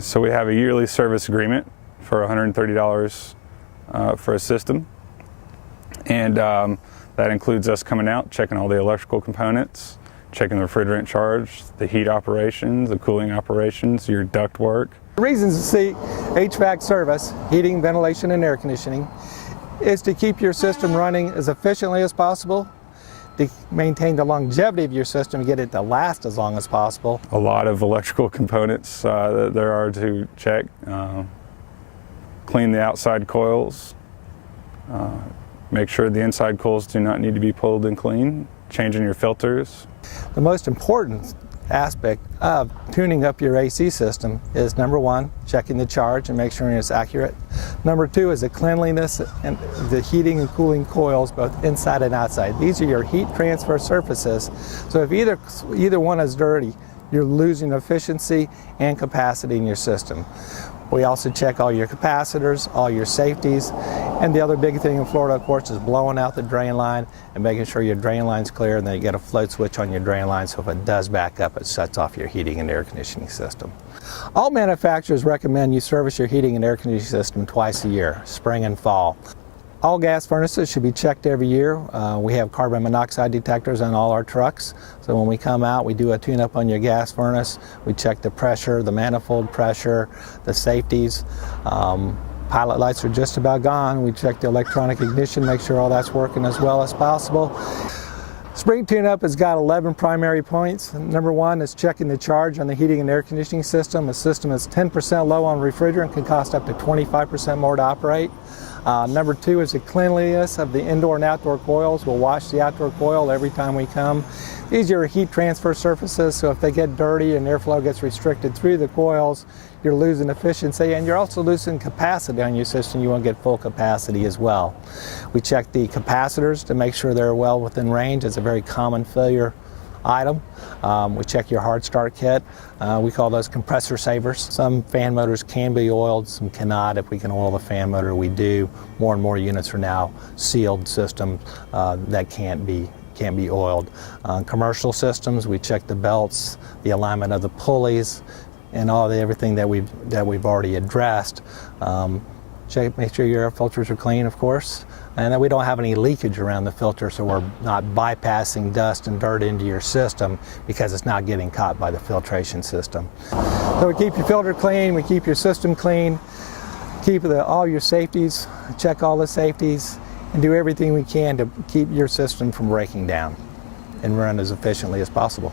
So we have a yearly service agreement for $130 for a system, and that includes us coming out, checking all the electrical components, checking the refrigerant charge, the heat operations, the cooling operations, your duct work. The reasons to seek HVAC service, heating, ventilation, and air conditioning, is to keep your system running as efficiently as possible, to maintain the longevity of your system, get it to last as long as possible. A lot of electrical components that there are to check. Clean the outside coils, make sure the inside coils do not need to be pulled and cleaned, changing your filters. The most important aspect of tuning up your AC system is, number one, checking the charge and make sure it's accurate. Number two is the cleanliness and the heating and cooling coils, both inside and outside. These are your heat transfer surfaces, so if either one is dirty, you're losing efficiency and capacity in your system. We also check all your capacitors, all your safeties, and the other big thing in Florida, of course, is blowing out the drain line and making sure your drain line's clear, and then you get a float switch on your drain line, so if it does back up, it shuts off your heating and air conditioning system. All manufacturers recommend you service your heating and air conditioning system twice a year, spring and fall. All gas furnaces should be checked every year. We have carbon monoxide detectors on all our trucks. So when we come out, we do a tune-up on your gas furnace. We check the pressure, the manifold pressure, the safeties. Pilot lights are just about gone. We check the electronic ignition, make sure all that's working as well as possible. Spring tune-up has got 11 primary points. Number one is checking the charge on the heating and air conditioning system. A system that's 10% low on refrigerant can cost up to 25% more to operate. Number two is the cleanliness of the indoor and outdoor coils. We'll wash the outdoor coil every time we come. These are heat transfer surfaces, so if they get dirty and airflow gets restricted through the coils, you're losing efficiency, and you're also losing capacity on your system. You want to get full capacity as well. We check the capacitors to make sure they're well within range. It's a very common failure item. We check your hard start kit. We call those compressor savers. Some fan motors can be oiled, some cannot. If we can oil the fan motor, we do. More and more units are now sealed systems that can't be oiled. Commercial systems, we check the belts, the alignment of the pulleys, and everything that we've already addressed. Make sure your air filters are clean, of course, and that we don't have any leakage around the filter, so we're not bypassing dust and dirt into your system because it's not getting caught by the filtration system. So we keep your filter clean, we keep your system clean, keep all your safeties, check all the safeties, and do everything we can to keep your system from breaking down and run as efficiently as possible.